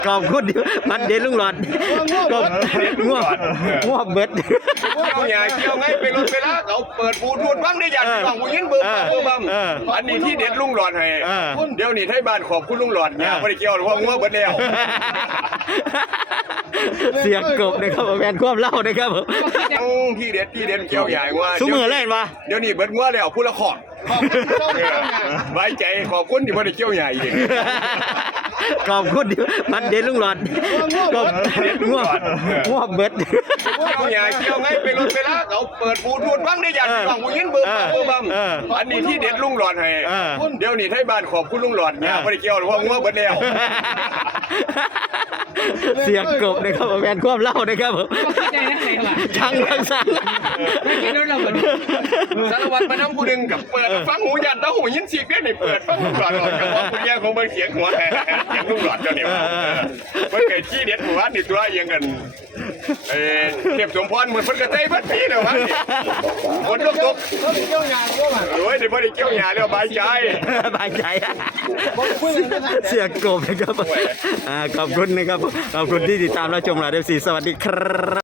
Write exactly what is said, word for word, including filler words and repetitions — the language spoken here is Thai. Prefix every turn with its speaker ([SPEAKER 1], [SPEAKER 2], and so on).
[SPEAKER 1] ขอบคุณมันเด็ดลุงหลอดก็ง่วงง่วงเบิด
[SPEAKER 2] เกี่ยวใหญ่เกี่ยวไงเป็นรถเวลาเขาเปิดปูทูดบ้างได้ยันฟังผู้ยินเบอร์เบอร์บัมอันนี้ที่เด็ดลุงหลอดให้เดี๋ยวนี้ไทยบ้านขอบคุณลุงหลอดเนี่ยไม่ได้เกี่ยวหรอกว่าง่วงเบิดแล้ว
[SPEAKER 1] เสียงกบนะครับแมนความเล่านะครับผม
[SPEAKER 2] ที่เด็ดที่เด็ดเกี่ยวใหญ่ว่า
[SPEAKER 1] ซุ้มมือเล่นวะ
[SPEAKER 2] เดี๋ยวนี้เบิดง่วงแล้วพูดละขอบไว้ใจขอบคุณที่ไม่ได้เกี่ยวใหญ่อีก
[SPEAKER 1] ขอบคุณมันเด็ดลุงหลอดก็ง่วงง่วงเบิด
[SPEAKER 2] เกี่ยวใหญ่เกี่ยวไงเป็นรถเวลาเขาเปิดปูทูดบ้างได้ยันฟังผู้ยินเบอร์เบอร์บัมอันนี้ที่เด็ดลุงหลอดให้เดี๋ยวนี้ไทยบ้านขอบคุณลุงหลอดเนี่ยไม่ได้เกี่ยวหรอกว่าง่วงเบิดแล้ว
[SPEAKER 1] เสียงกบนะครับแมนความเล่านะครับผมทั้งทั้งสั่ง
[SPEAKER 2] สารวัตรมาน้ำผู้ดึงกับเปิดฟังหูยันตาหูยินเสียงเนี่ยนี่เปิดฟังหูหลอดออกจากว่าคุณแย่ของเบิ้งเสียงหัวเสียงลุงหลอดเจ้าเนี่ยเมื่อเกิดที่เด็ดหมู่บ้านนี่ตัวเอียงกันเออเทียบสมพรเหมือนเพิ่นกระเตยเพิ่นปีเลยวะคนตกตกโอ้ยเดี๋ยวพอได้เกี่ยวหญ้าแล้วบายใจ
[SPEAKER 1] บายใจเสียงกบนะครับอ่าขอบคุณนะครับขอบคุณที่ติดตามรับชมเราเดฟซีสวัสดีครับ